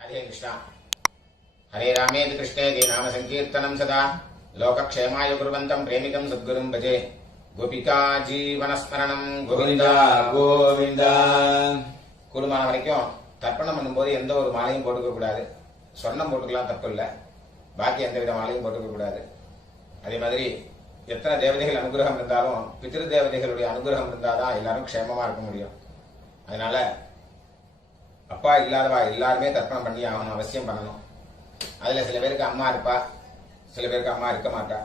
राधे कृष्ण हरे रामेति कृष्णेति नाम संकीर्तनं सदा लोकक्षेमाय कुर्वन्तं प्रेमिकं सद्गुरुं भजे गोपिका जीवनस्मरणं गोविंदा गोविंदा கூடுமான வரைக்கும் தர்ப்பணம் பண்ணும்போது எந்த ஒரு மாலையும் போட்டுக்க கூடாது. சொர்ணம் போட்டுக்கலாம், தப்பு இல்லை. பாக்கி எந்த வித மாலையும் போட்டுக்க கூடாது. அதே மாதிரி எத்தனை தேவதைகள் அனுகிரகம் இருந்தாலும் பித்ரு தேவதைகளுடைய அனுகிரகம் இருந்தாதான் எல்லாரும் க்ஷேமமா இருக்க முடியும். அதனால அப்பா இல்லாதவா எல்லாருமே தர்ப்பணம் பண்ணி ஆகணும், அவசியம் பண்ணணும். அதுல சில பேருக்கு அம்மா இருப்பா, சில பேருக்கு அம்மா இருக்க மாட்டா.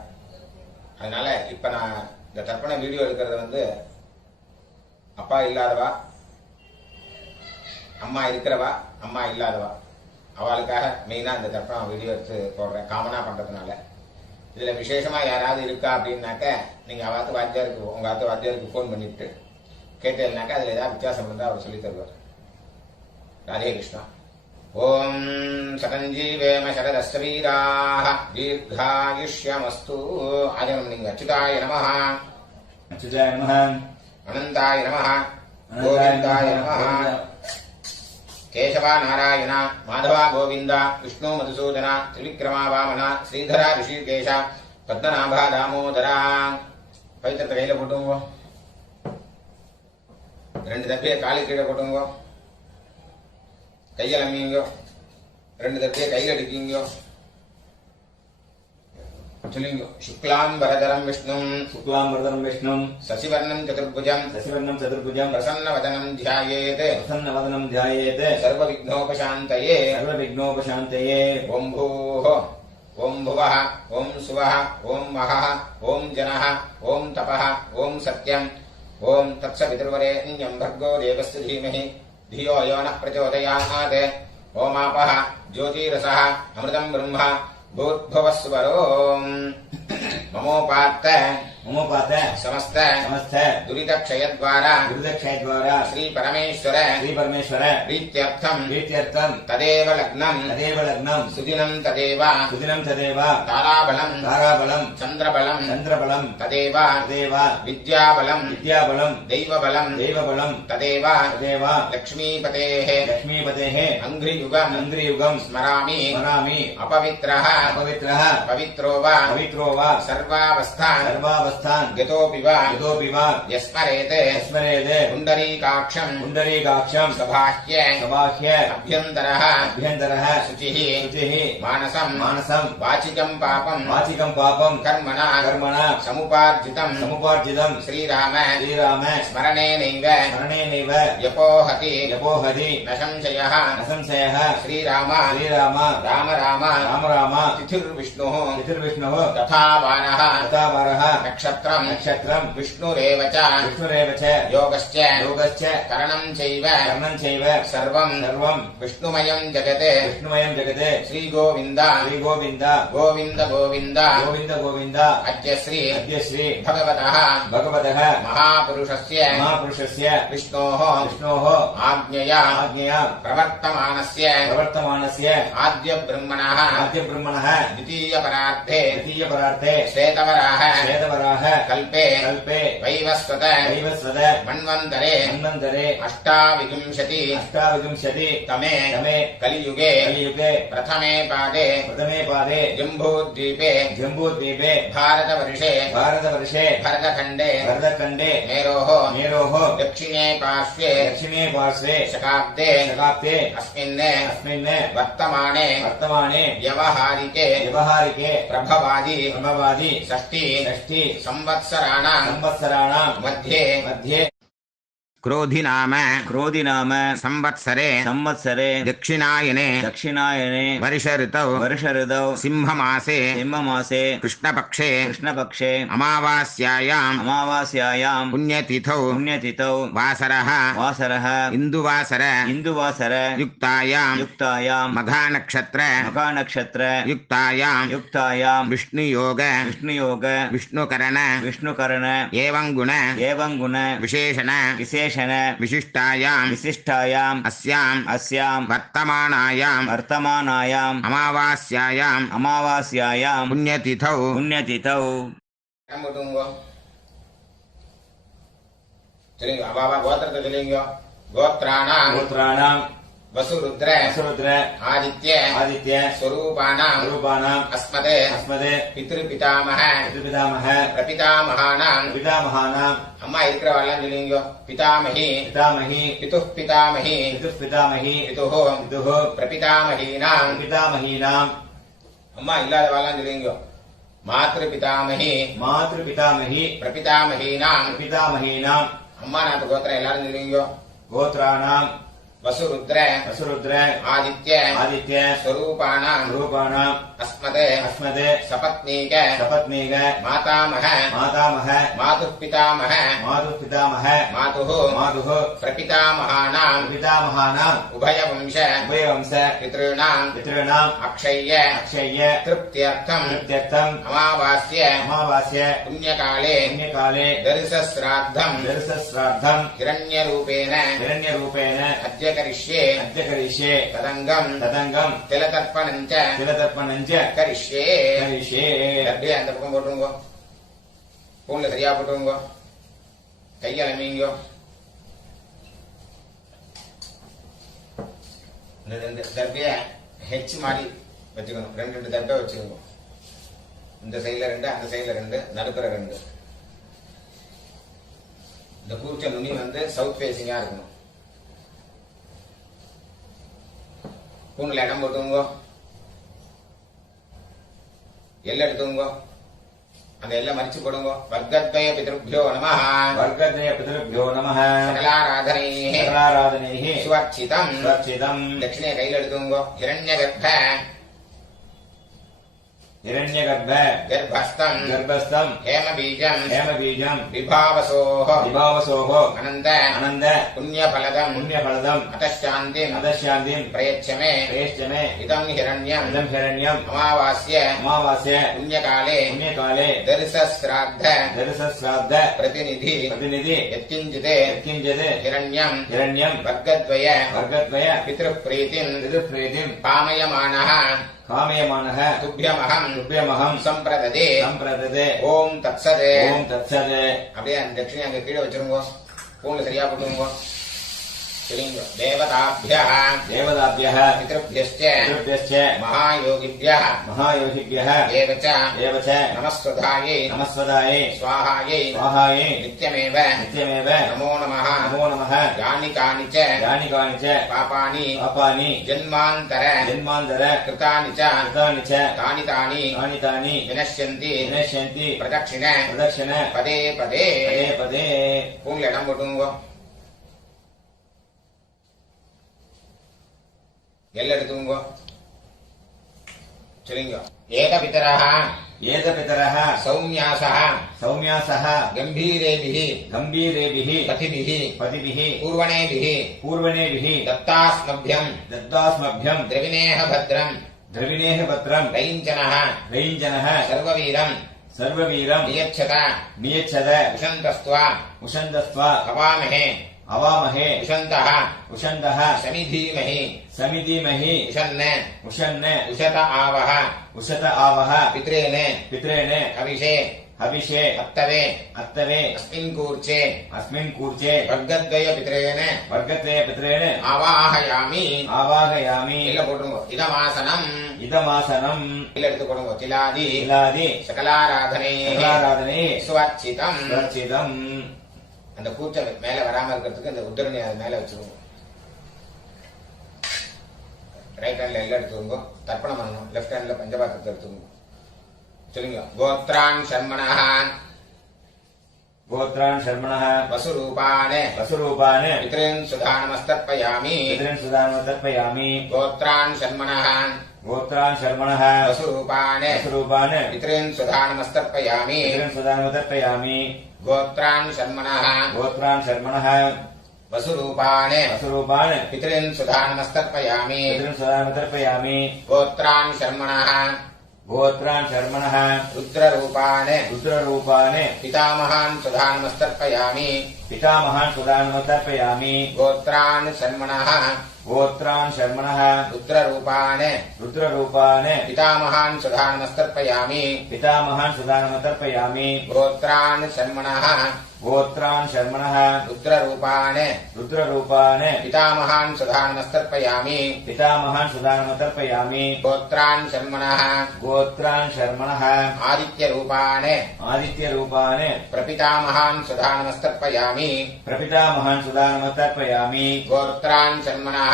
அதனால இப்ப நான் இந்த தர்ப்பண வீடியோ எடுக்கிறது அப்பா இல்லாதவா, அம்மா இருக்கிறவா, அம்மா இல்லாதவா, அவளுக்காக மெயினா இந்த தர்ப்பணம் வீடியோ எடுத்து போடுறேன், காமனா பண்றதுனால. இதுல விசேஷமா யாராவது இருக்கா அப்படின்னாக்க நீங்க அவாத்து வாத்தியாருக்கு, உங்க ஆத்து வாத்தியாருக்கு போன் பண்ணிட்டு கேட்டேன்னாக்கா அதுல ஏதாவது வித்தியாசம் இருந்தா அவர் சொல்லி தருவார். ராதே கிருஷ்ணா. ஓம் சதஞ்சீவேம சரதஸ்வீராः தீர்காயுஷ்யமஸ்து. ஆஜனம் நீங்க அச்சுதாய நமः, அச்சுதாய நமः, அனந்தாய நமः, கோவிந்தாய நமः. கேசவா நாராயண, மாதவா கோவிந்தா, விஷ்ணு மதுசூதனா, திரிவிக்ரமா வாமனா, ஸ்ரீதரா ரிஷிகேஷ, பத்மநாபா தாமோதரா. பவித்திரத்தை கையில போட்டுங்க, 2 தப்பியை காலு கீழே போட்டுங்க, கையில் அம்மிங்க, 2 தப்பியை கையில் அடிக்குங்க. சொல்லுங்க. சுக்லாம் வரதரம் விஷ்ணும், சுக்லாம் வரதரம் விஷ்ணும், சசிவர்ணம் சதுர்புஜம், சசிவர்ணம் சதுர்புஜம், பிரசன்னவதனம் த்யாயேத், பிரசன்னவதனம் த்யாயேத், சர்வவிக்னோபசாந்தயே, சர்வவிக்னோபசாந்தயே. ஓம் பூः, ஓம் புவः, ஓம் சுவः, ஓம் மகः, ஓம் ஜனः, ஓம் தபः, ஓம் சத்யம், ஓம் தத்சவிதுர்வரேண்யம் भर्गो देवस्य धीमहि धियो यो नः प्रचोदयात्. ओमापः ज्योतिरसः अमृतं ब्रह्म भूर्भुवस्वरोम्. ममोपात्त समस्त दुरितक्षयद्वारा श्री परमेश्वर प्रीत्यर्थं तदेव लग्नं सुदिनं तदेव ताराबलं चन्द्रबलं तदेव विद्याबलं दैवबलं तदेव लक्ष्मीपतेः अङ्घ्रियुगं स्मरामि अपवित्रः पवित्रो वा सर्वावस्थान् गतोऽपि वा यस्मरेत् पुण्डरीकाक्षं सबाह्य अभ्यन्तरः शुचिः मानसं वाचिकं पापं कर्मणा समुपार्जितं श्रीराम स्मरणेनैव यपोहति न संशयः श्रीराम राम तिथिर्विष्णुः तथा वारः नक्षत्रं विष्णुरेव च योगश्च करणं चैव सर्वं विष्णुमयं जगत् श्रीगोविन्द गोविन्द अद्य श्री भगवतः महापुरुषस्य विष्णोः आज्ञया प्रवर्तमानस्य आद्य ब्रह्मणः द्वितीयपरार्थे श्वेतवराह कल्पे वैवस्वत मन्वन्तरे अष्टाविंशति तमे कलियुगे प्रथमे पादे जम्बूद्वीपे भारतवर्षे भरतखण्डे मेरोः दक्षिणे पार्श्वे शकाब्दे अस्मिन् वर्तमाने व्यवहारिके प्रभवादि षष्ठी संवत्सराणां मध्ये क्रोधि नाम संवत्सरे दक्षिणायने वर्ष ऋतौ सिंहमासे कृष्णपक्षे अमावास्यायां पुण्यतिथौ वासरः इंदुवासर युक्तायां मघानक्षत्र युक्तायां विष्णुयोग विष्णुकरण एवं गुण विशेषण विशिष्टायां अस्यां वर्तमानायां अमावास्यायां पुण्यतिथौ गोत्राणां वसुरुद्र वसुरुद्र आदित्य आदित्य स्वरूपाणाम् स्वरूपाणाम् अस्मदे पितृपितामह पितृपितामह प्रपितामहानाम् पितामहानाम् अम्मा இருக்கிறவாள்லாம் சொல்லுங்க पितामही पितामही पितुः पितामही पितुः पितामही पितुः पितुः प्रपितामहीनाम् पितामहीनाम् अम्मा இல்லாதவாள்லாம் சொல்லுங்க मातृपितामही मातृपितामही प्रपितामहीनाम् पितामहीनाम् अम्मा नाथ गोत्र எல்லாரும் சொல்லுங்க गोत्राणाम् वसुरुद्र वसुरुद्र आदित्य आदित्य स्वरूपाणाम् रूपाणाम् अस्मदे सपत्नीक मातामह मातुः पितामह मातुः प्रपितामहानाम् उभयवंश पितॄणाम् अक्षय्य तृप्त्यर्थम् अमावास्य पुण्यकाले दर्शश्राद्धम् हिरण्यरूपेण अद्य करिष्ये तदङ्गम् तिलतर्पणम् च करिष्ये அப்படியே அந்த பக்கம் போட்டுருங்க பூண்ல சரியா போட்டுருங்க கையால மீங்க இந்த ரெண்டு தர்பைய ஹெச் மாதிரி வச்சுக்கணும் ரெண்டு தர்பை வச்சுக்கோங்க இந்த சைடுல ரெண்டு அந்த சைடுல ரெண்டு நடுப்புற ரெண்டு இந்த கூர்ச்ச நுனி வந்து சவுத் ஃபேசிங்கா இருக்கணும் பூண்ல இடம் போட்டுங்க எல்லை எடுத்துங்க அந்த எல்லை மறிச்சு போடுங்க வர்க்கத்வய பிதృభ్యோ நமः சகலாராதனைः சுவர்ச்சிதம் தட்சிணை கையில் எடுத்துங்க हिरण्यगर्भ गर्भस्थम् हेमबीजम् विभावसोः अनन्त पुण्यफलदम् अतश्शान्तिम् प्रयच्छ मे इदम् हिरण्यम् अमावास्य पुण्यकाले दर्शश्राद्ध प्रतिनिधि यत्किञ्चित् हिरण्यम् वर्गद्वय पितृप्रीतिम् कामयमानः तुभ्यमहम् संप्रददे ஓம் தத்சதே அப்படியே அந்த தட்சிணை அங்க கீழே வச்சிருங்க பூண்ல சரியா போட்டுருங்க சரிங்க தேவதாभ्यः पितृभ्यश्च महायोगिभ्यः एव च नमस्वधायै स्वाहायै नित्यमेव नमो नमः यानि कानि च पापानि जन्मान्तर कृतानि च तानि विनश्यन्ति प्रदक्षिण पदे பூண்ல இடம் போட்டுங்க எல்லை எடுத்துங்க சொல்லுங்க ஏதபிதரः சௌம்யாசः கம்பீரேபிः பதிபிः பூர்வணேபிः दत्तास्मभ्यम् द्रविणेह भद्रम् रैञ्जनः सर्ववीरम् नियच्छत उषन्तस्त्वा अवामहे उषन्तः समिधीमहि उषन् उषत आवः पित्रेण हविषे अत्तवे अस्मिन् कूर्चे वर्गद्वय पित्रेण आवाहयामि இல்ல போடுங்க இதமாசனம் இல்ல எடுத்து போடுங்க திலாதி சகலாராதனை சுவர்ச்சிதம் அந்த கூச்ச மேல வராம இருக்கிறதுக்கு அந்த உத்தரணி அது மேல வச்சிருவோம் ரைட் ஹேண்ட்ல எல்லாம் எடுத்துக்கோங்க தர்ப்பணம் பண்ணணும் லெஃப்ட் ஹேண்ட்ல பஞ்சபாத்திரத்தை எடுத்துக்கோங்க சொல்லுங்க கோத்ரான் சர்மணः வசுரூபானே பித்ரன் சுதானமஸ்தர்ப்பயாமி கோத்ரான் சர்மணः வசுரூபானே பித்ரன் சுதானமஸ்தர்ப்பயாமி गोत्रान् शर्मणः वसुरूपान् पितॄन् सुधानमस्तर्पयामि गोत्रान् शर्मणः रुद्ररूपान् पितामहान् सुधानमस्तर्पयामि गोत्रान् शर्मणः रुद्ररूपान् रुद्ररूपान् पितामहान् सुधानमस्तर्पयामि पितामहान् सुदानमतर्पयामि गोत्रान् शर्मणः गोत्रान् शर्मणः रुद्ररूपान् रुद्ररूपान् पितामहान् सुधानमस्तर्पयामि पितामहान् सुदानमतर्पयामि गोत्रान् शर्मणः गोत्रान् शर्मणः आदित्यरूपान् आदित्यरूपान् प्रपितामहान् सुधानमस्तर्पयामि प्रपितामहान् सुदानमतर्पयामि गोत्रान् शर्मणः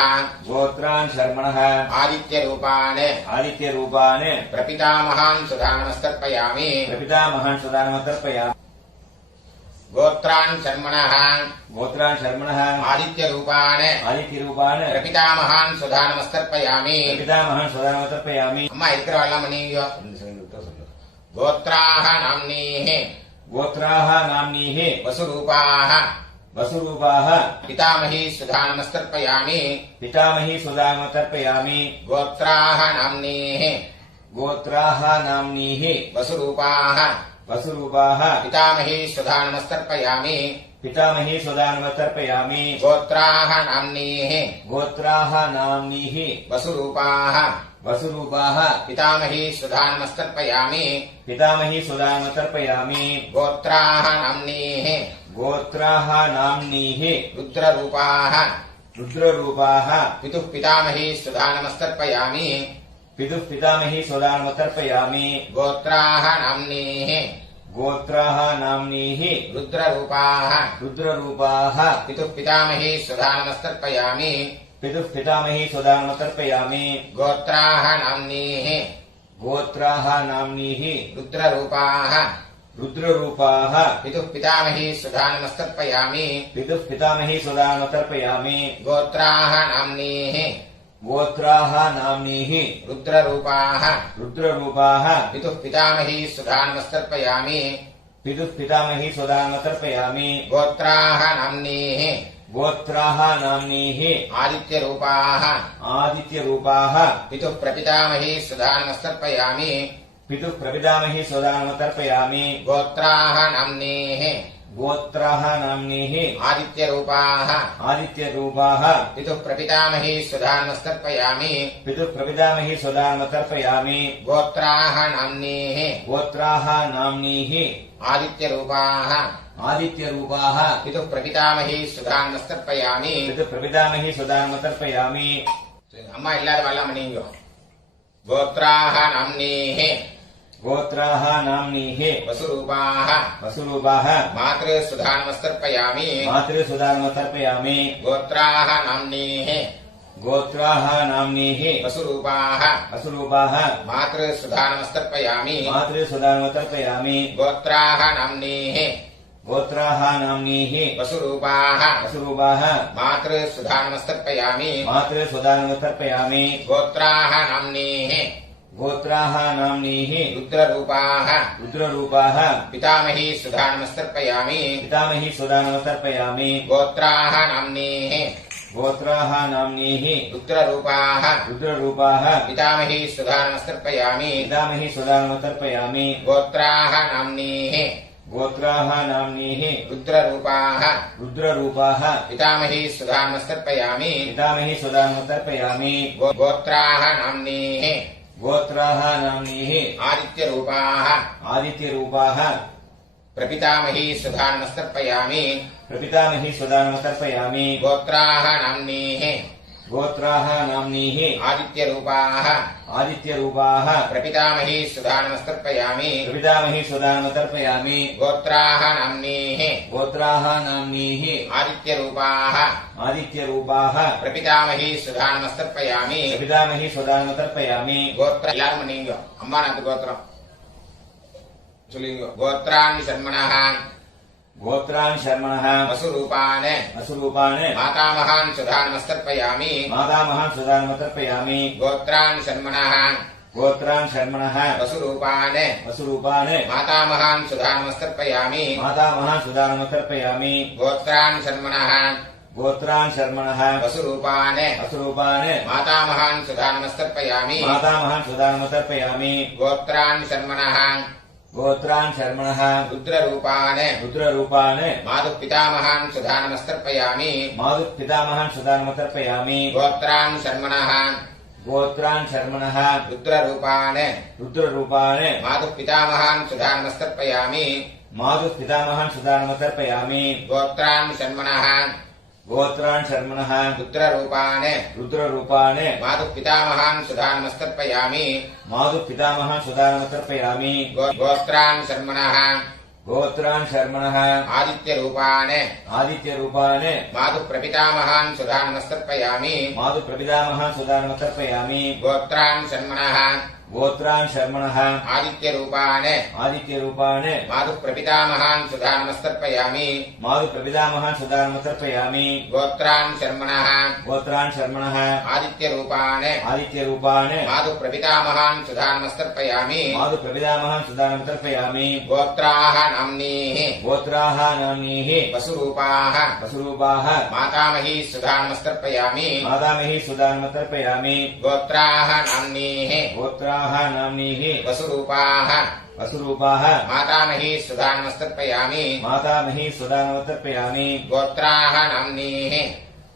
गोत्रान् शर्मणः आदित्यरूपान् आदित्यरूपान् प्रपितामहान् सुधानमस्तर्पयामि प्रपितामहान् सुदानमतर्पयामि गोत्रान् शर्मणः गोत्रान् शर्मणः आदित्यरूपान् आदित्यरूपान् प्रपितामहान् सुधानमस्तर्पयामि प्रपितामहान् सुदानमतर्पयामि அம்மா இருக்கிறவெல்லாம் நீங்க கோத்ராः नाम्नीः गोत्राः नाम्नीः वसुरूपाः वसुरूपाः पितामही सुधानमस्तर्पयामि पितामही सुदानमतर्पयामि गोत्राः नाम्नीः गोत्राः नाम्नीः वसुरूपाः वसुरूपाः पितामही सुधानमस्तर्पयामि पितामही सुदानमतर्पयामि गोत्राः नाम्नीः गोत्राः नाम्नीः वसुरूपाः वसुरूपाः पितामही सुधानमस्तर्पयामि पितामही सुदानमतर्पयामि गोत्राः नाम्नीः गोत्राः नाम्नीः रुद्ररूपाः रुद्ररूपाः पितुः पितामही सुधानमस्तर्पयामि पितुः पितामही सुदानमतर्पयामि गोत्राः नाम्नीः गोत्राः नाम्नीः रुद्ररूपाः रुद्ररूपाः पितुः पितामही सुधानमस्तर्पयामि पितुः पितामही सुदानमतर्पयामि गोत्राः नाम्नीः गोत्राः नाम्नीः रुद्ररूपाः रुद्ररूपाः पितुः पितामही सुधानमस्तर्पयामि पितुः पितामही सुदानमतर्पयामि गोत्राः नाम्नीः गोत्राः नाम्नीः रुद्ररूपाः रुद्ररूपाः पितुः पितामही सुधानमस्तर्पयामि पितुः पितामही सुदानमतर्पयामि गोत्राः नाम्नीः गोत्राः नाम्नीः आदित्यरूपाः आदित्यरूपाः पितुः प्रपितामही सुधानमस्तर्पयामि पितुः प्रपितामही सुदानमतर्पयामि गोत्राः नाम्नीः गोत्राः नाम्नीः आदित्यरूपाः आदित्यरूपाः पितुः प्रपितामही सुधानमस्तर्पयामि पितुः प्रपितामही सुदानमतर्पयामि गोत्राः नाम्नीः गोत्राः नाम्नीः आदित्यरूपाः आदित्यरूपाः पितुः प्रपितामही सुधानमस्तर्पयामि पितुः प्रपितामही सुदानमतर्पयामि अम्मा इल्लादवल्लाम நீங்க गोत्राः नाम्नीः गोत्राः नाम्नीः वसुरूपाः वसुरूपाः मातृ सुधानमस्तर्पयामि मातृ सुदानमतर्पयामि गोत्राः नाम्नीः गोत्राः नाम्नीः वसुरूपाः वसुरूपाः मातृ सुधानमस्तर्पयामि मातृ सुदानमतर्पयामि गोत्राः नाम्नीः गोत्राः नाम्नीः वसुरूपाः वसुरूपाः मातृ सुधानमस्तर्पयामि मातृ सुदानमतर्पयामि गोत्राः नाम्नीः गोत्राः नाम्नीः रुद्ररूपाः रुद्ररूपाः पितामही सुधानमस्तर्पयामि पितामही सुदानमतर्पयामि गोत्राः नाम्नीः गोत्राः नाम्नीः रुद्ररूपाः रुद्ररूपाः पितामही सुधानमस्तर्पयामि पितामही सुदानमतर्पयामि गोत्राः नाम्नीः गोत्राः नाम्नीः रुद्ररूपाः रुद्ररूपाः पितामही सुधानमस्तर्पयामि पितामही सुदानमतर्पयामि गोत्राः नाम्नीः गोत्राः नाम्नीः आदित्यरूपाः आदित्यरूपाः प्रपितामही सुधानमस्तर्पयामि प्रपितामही सुदानमतर्पयामि गोत्राः नाम्नीः गोत्राः नाम्नीः आदित्यरूपाः आदित्यरूपाः प्रपितामही सुधानमस्तर्पयामि प्रपितामही सुदानमतर्पयामि गोत्राः नाम्नीः गोत्राः नाम्नीः आदित्यरूपाः आदित्यरूपाः प्रपितामही सुधानमस्तर्पयामि प्रपितामही सुदानमतर्पयामि गोत्र எல்லாரும் நீங்க அம்மா நாத்து கோத்திரம் சொல்லுங்க गोत्रान् शर्मणः गोत्रान् शर्मणः वसुरूपान् वसुरूपान् मातामहान् सुधानमस्तर्पयामि मातामहान् सुदानमतर्पयामि गोत्रान् शर्मणः गोत्रान् शर्मणः वसुरूपान् वसुरूपान् मातामहान् सुधानमस्तर्पयामि मातामहान् सुदानमतर्पयामि गोत्रान् शर्मणः गोत्रान् शर्मणः वसुरूपान् वसुरूपान् मातामहान् सुधानमस्तर्पयामि मातामहान् सुदानमतर्पयामि गोत्रान् शर्मणः गोत्रान् शर्मणः रुद्ररूपान् रुद्ररूपान् मातुः पितामहान् सुधानमस्तर्पयामि मातुः पितामहान् सुदानमतर्पयामि गोत्रान् शर्मणः गोत्रान् शर्मणः रुद्ररूपान् रुद्ररूपान् मातुः पितामहान् सुधा नमस्तर्पयामि मातुः पितामहान् सुधा नमस्तर्पयामि गोत्रान् शर्मणः गोत्रान् शर्मणः रुद्ररूपान् रुद्ररूपान् मातुः पितामहान् सुधा नमस्तर्पयामि मातुः पितामहान् सुधा नमस्तर्पयामि गोत्रान् शर्मणः गोत्रान् शर्मणः आदित्यरूपान् आदित्यरूपान् मातुः प्रपितामहान् सुधा नमस्तर्पयामि मातुः प्रपितामहान् सुधा नमस्तर्पयामि गोत्रान् शर्मणः गोत्रान् शर्मणः आदित्यरूपान् आदित्यरूपान् मातुः प्रपितामहान् सुधा नमस्तर्पयामि मातुः प्रपितामहान् सुधा नमस्तर्पयामि गोत्रान् शर्मणः गोत्रान् शर्मणः आदित्यरूपान् आदित्यरूपान् मातुः प्रपितामहान् सुधा नमस्तर्पयामि मातुः प्रपितामहान् सुधा नमस्तर्पयामि गोत्राः नाम्नीः गोत्राः नाम्नीः वसुरूपाः वसुरूपाः मातामही सुधा नमस्तर्पयामि मातामही सुधा नमस्तर्पयामि गोत्राः नाम्नीः गोत्राः नाम्नीः वसुरूपाः वसुरूपाः मातामही सुधा नमस्तर्पयामि मातामही सुधा नमस्तर्पयामि गोत्राः नाम्नीः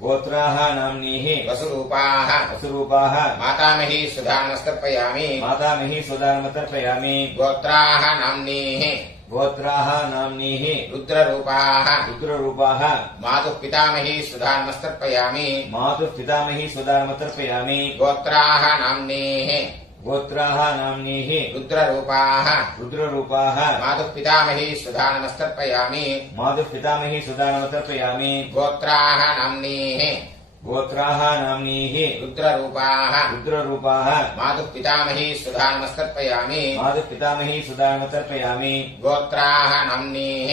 गोत्राः नाम्नीः वसुरूपाः वसुरूपाः मातामही सुधा नमस्तर्पयामि मातामही सुधा नमस्तर्पयामि गोत्राः नाम्नीः गोत्राः नाम्नीः रुद्ररूपाः रुद्ररूपाः मातुः पितामही सुधा नमस्तर्पयामि मातुः पितामही सुधा नमस्तर्पयामि गोत्राः नाम्नीः गोत्राः नाम्नीः रुद्ररूपाः रुद्ररूपाः मातुः पितामही सुधा नमस्तर्पयामि मातुः पितामही सुधा नमस्तर्पयामि गोत्राः नाम्नीः गोत्राः नाम्नीः रुद्ररूपाः रुद्ररूपाः मातुः पितामही सुधा नमस्तर्पयामि मातुः पितामही सुधा नमस्तर्पयामि गोत्राः नाम्नीः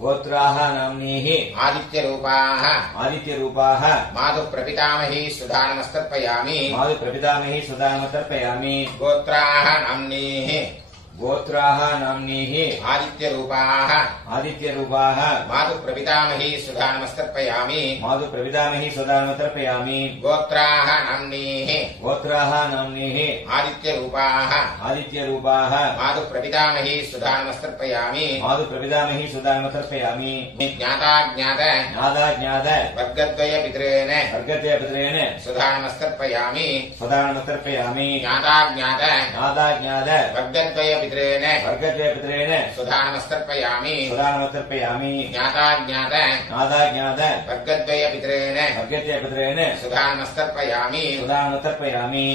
गोत्राः नाम्नीः आदित्यरूपाः आदित्यरूपाः मातुः प्रपितामही सुधा नमस्तर्पयामि मातुः प्रपितामही सुधा नमस्तर्पयामि गोत्राः नाम्नीः गोत्राः नाम्नीः आदित्यरूपाः आदित्यरूपाः मातुः प्रपितामही सुधा नमस्तर्पयामि मातुः प्रपितामही सुधा नमस्तर्पयामि गोत्राः नाम्नीः गोत्राः नाम्नीः आदित्यरूपाः आदित्यरूपाः मातुः प्रपितामही सुधा नमस्तर्पयामि मातुः प्रपितामही सुधा नमस्तर्पयामि ज्ञाताज्ञात ज्ञाताज्ञात वर्गद्वय पितॄन् वर्गद्वयपुत्रेण सुधा नमस्तर्पयामि सुधा नमस्तर्पयामि ज्ञाताज्ञात ज्ञाताज्ञात वर्गद्वय पितॄन् वर्गद्वयपुत्रेण सुधा नमस्तर्पयामि सुधा नमस्तर्पयामि ज्ञाताज्ञात ज्ञाताज्ञात वर्गद्वय पितॄन् वर्गद्वयपुत्रेण सुधा नमस्तर्पयामि सुधा नमस्तर्पयामि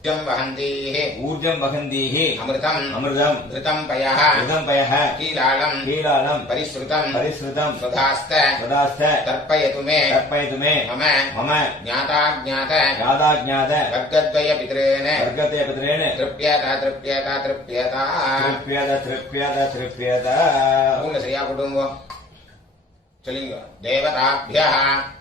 ऊर्जं वहन्तीः ऊर्जं वहन्तीः अमृतम् अमृतम् घृतं पयः घृतं पयः कीलालम् कीलालम् परिश्रुतम् परिश्रुतम् सुधास्त तदास्थ तर्पयतु मे तर्पयतु मे मम मम ज्ञाताज्ञात ज्ञाताज्ञात वर्गद्वय पितॄन् वर्गद्वयपुत्रेण तृप्यत तृप्यत तृप्यत तृप्यत तृप्यत तृप्यत पूर्ण श्रिया कुटुम्बो चलिंग देवताभ्यः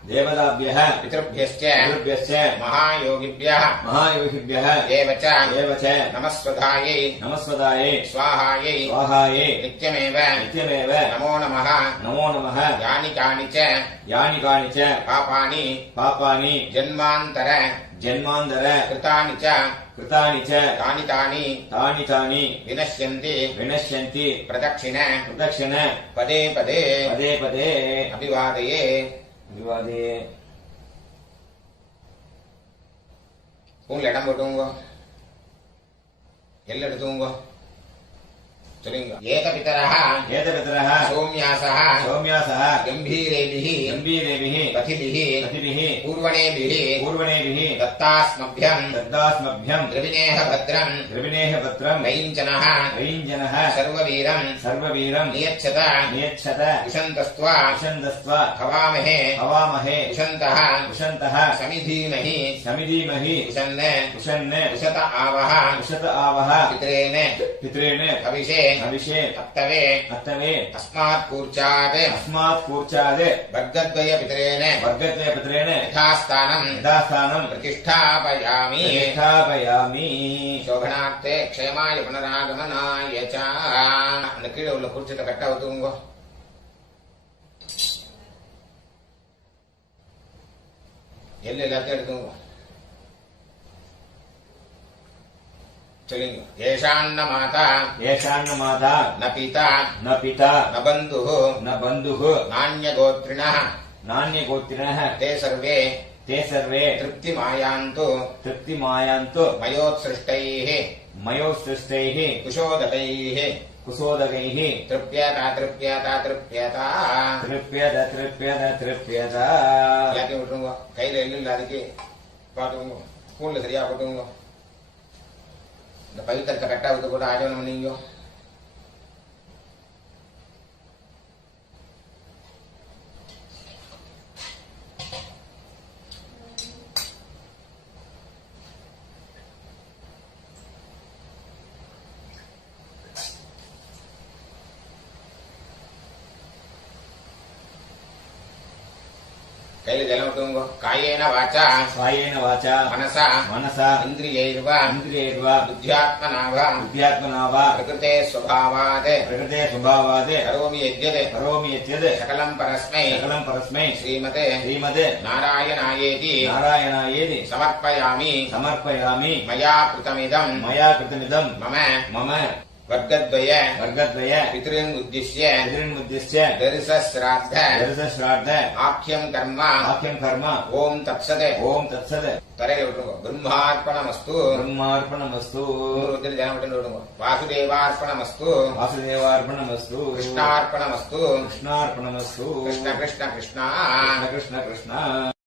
देवताभ्यः पितृभ्यश्च पितृभ्यश्च महायोगिभ्यः महायोगिभ्यः एव च नमस्वधायै नमस्वदायै स्वाहायै स्वाहायै नित्यमेव नित्यमेव नमो नमः यानि कानि च पापानि जन्मान्तर कृतानि च तानि तानि विनश्यन्ति प्रदक्षिण पदे पदे अभिवादये பூல இடம் போட்டுங்க எல்லாம் எடுத்துங்க சொல்லுங்க ஏகபிதரः சௌம்யாசः கம்பீரேபிः கதிபிः பூர்வணேபிः दत्तास्मभ्यं द्रविणेह भद्रं वैञ्जनः सर्ववीरं नियच्छत विशन्तस्त्वा हवामहे विशन्तः समिधीमहि विशन्न विशत आवह पितरेण हविषे अत्तवे अस्मात् कूर्चात् वर्गद्वय पितरेण यथास्थानं प्रतिष्ठापयामि शोभनार्थे क्षेमाय पुनरागमनाय च அந்த கீழே உள்ள குறிச்சத்தை கட்ட ஊத்துங்க எல்லாத்தையும் எடுத்துங்க चलेंगे येषान्न माता न पिता न बन्धुः नान्यगोत्रिणः ते ते सर्वे तृप्तिमायान्तु तृप्तिमायान्तु मयोत्सृष्टैः मयोत्सृष्टैः कुशोदकैः कुशोदकैः तृप्यता तृप्यता तृप्यता तृप्यत तृप्यत तृप्यत எல்லாத்தையும் விட்டுருங்க. கையில எள்ளு இல்ல, அதுக்கு பாத்துக்கோங்க. ஸ்பூன்ல சரியா போட்டுங்க. இந்த பவித்திரத்தை கரெக்டா விட்டு கூட ஆஜவனம் பண்ணீங்க. கையில ஜலம் விட்டுங்க. காயேன வாச்சா कायेन वाचा मनसा मनसा इन्द्रियैर्व इन्द्रियैर्वा बुद्ध्यात्मना वा बुद्ध्यात्मना वा प्रकृते स्वभावात् प्रकृते स्वभावात् करोमि यद्यत् करोमि यद्यत् सकलं परस्मै सकलं परस्मै श्रीमते श्रीमते नारायणायेति नारायणायेति समर्पयामि समर्पयामि मया कृतमिदं मया कृतमिदं मम मम वर्गद्वय वर्गद्वय पितॄन् उद्दिश्य पितॄन्मुद्दिश्य दर्शश्राद्ध दर्शश्राद्ध आख्यं कर्म आख्यं कर्म ओम तत्सत् ओम तत्सत् तरेल विटुंगो ब्रह्मार्पणमस्तु ब्रह्मार्पणमस्तु जनं विटुंगो वासुदेवार्पणमस्तु वासुदेवार्पणमस्तु कृष्णार्पणमस्तु कृष्णार्पणमस्तु कृष्ण कृष्ण कृष्ण कृष्ण कृष्ण